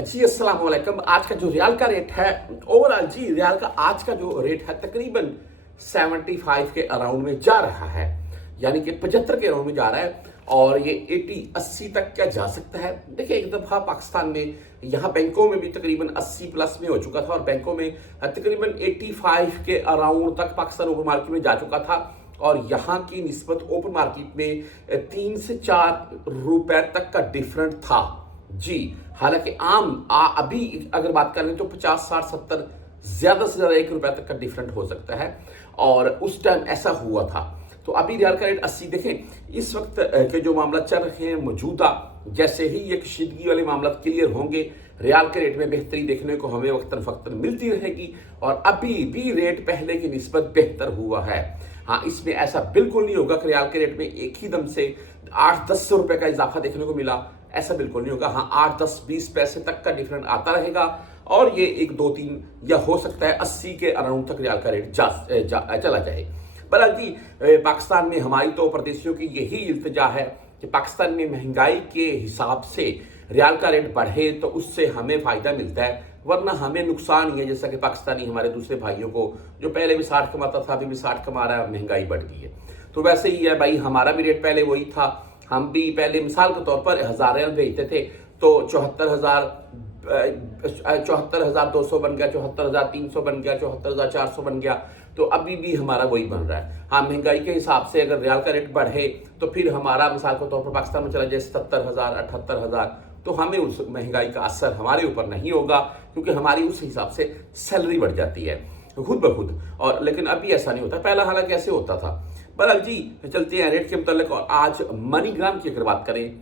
जी अस्सलाम वालेकुम। आज का जो रियाल का रेट है ओवरऑल जी रियाल का आज का जो रेट है तकरीबन 75 के अराउंड में जा रहा है, यानी कि 75 के अराउंड में जा रहा है और ये 80 तक क्या जा सकता है। देखिए एक दफा पाकिस्तान में यहाँ बैंकों में भी तकरीबन 80 प्लस में हो चुका था और बैंकों में तकरीबन 85 के अराउंड तक पाकिस्तान ओपन मार्केट में जा चुका था और यहाँ की निस्बत ओपन मार्केट में 3 से 4 रुपए तक का डिफरेंट था जी। हालांकि अभी अगर बात करें तो 50 60 70 ज्यादा से ज्यादा 1 रुपए तक का डिफरेंट हो सकता है और उस टाइम ऐसा हुआ था। तो अभी रियाल का रेट 80 देखें इस वक्त के जो मामला चल रहे हैं मौजूदा, जैसे ही ये कशीदगी वाले मामला क्लियर होंगे रियाल के रेट में बेहतरी देखने को हमें वक्तन फक्तन मिलती रहेगी और अभी भी रेट पहले की निस्बत बेहतर हुआ है। हाँ, इसमें ऐसा बिल्कुल नहीं होगा कि रियाल के रेट में एक ही दम से 8-10 रुपए का इजाफा देखने को मिला, ऐसा बिल्कुल नहीं होगा। हाँ, 8-10-20 पैसे तक का डिफरेंट आता रहेगा और ये 1-2-3 या हो सकता है 80 के अराउंड तक रियाल का रेट चला जाए। बल्कि पाकिस्तान में हमारी तो परदेशियों की यही इल्तिजा है कि पाकिस्तान में महंगाई के हिसाब से रियाल का रेट बढ़े तो उससे हमें फायदा मिलता है, वरना हमें नुकसान ही है। जैसा कि पाकिस्तानी हमारे दूसरे भाइयों को जो पहले भी 60 कमाता था अभी भी 60 कमा रहा है, महंगाई बढ़ गई है। तो वैसे ही है भाई, हमारा भी रेट पहले वही था। हम भी पहले मिसाल के तौर पर 1000 रियाल भेजते थे तो 74,200 बन गया, 74,300 बन गया, 74,400 बन गया। तो अभी भी हमारा वही बन रहा है। हाँ, महंगाई के हिसाब से अगर रियाल का रेट बढ़े तो फिर हमारा मिसाल के तौर पर पाकिस्तान में चला जाए 77,000 78,000, तो हमें उस महंगाई का असर हमारे ऊपर नहीं होगा क्योंकि हमारी उस हिसाब से सैलरी बढ़ जाती है खुद ब खुद। और लेकिन अभी ऐसा नहीं होता, पहला हालांकि ऐसे होता था। बहरहाल जी चलते हैं रेट के मुतालिक। और आज मनीग्राम की अगर बात करें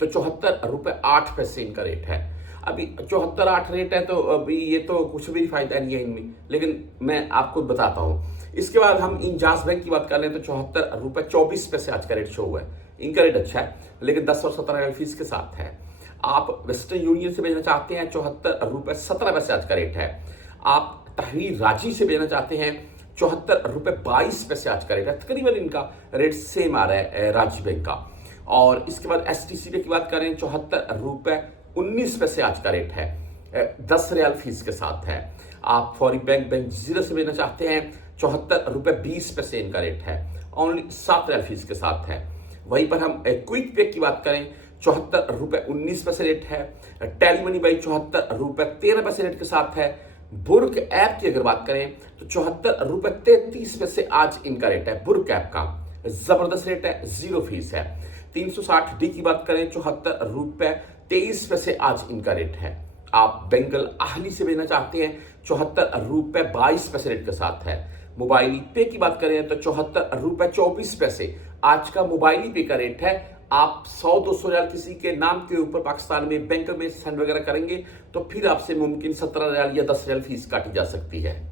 तो 74 रुपए 8 पैसे इनका रेट है। अभी 74-8 रेट है तो अभी ये तो कुछ भी फायदा नहीं है इनमें, लेकिन मैं आपको बताता हूँ। इसके बाद हम इंजाज बैंक की बात कर लें तो 74 रुपए 24 पैसे आज का रेट शो हुआ है। इनका रेट अच्छा है लेकिन 10 और 17 फीस के साथ है। आप वेस्टर्न यूनियन से भेजना चाहते हैं 74 रुपए 17 पैसे आज का रेट है। आप तहरीर रांची से भेजना चाहते हैं 74 रुपए 22 पैसे आज का रेट है। तकरीबन इनका रेट सेम आ रहा है रांची बैंक का। और इसके बाद STC की बात करें 74 रुपए 19 पैसे आज का रेट है, 10 रियाल फीस के साथ है। आप फौरी बैंक जीरो से भेजना चाहते हैं 74 रुपए 20 पैसे इनका रेट है, ओनली 7 रियाल फीस के साथ है। वहीं पर हम क्विक पे की बात करें 74 रुपए 19 पैसे रेट है। टेली मनी बाई 74 रुपए 13 पैसे रेट के साथ है। बुर्क ऐप की अगर बात करें तो 74 रुपए 33 पैसे आज इनका रेट है। बुर्क ऐप का जबरदस्त रेट है, 0 फीस है। 360D की बात करें 74 रुपए 23 पैसे आज इनका रेट है। आप बेंगल आहली से भेजना चाहते हैं 74 रुपए 22 पैसे रेट के साथ है। मोबाइली पे की बात करें तो 74 रुपए 24 पैसे आज का मोबाइली पे का रेट है। आप 100-200 रियाल किसी के नाम के ऊपर पाकिस्तान में बैंक में सेंड वगैरह करेंगे तो फिर आपसे मुमकिन 17 रियाल या 10 रियाल फीस काटी जा सकती है।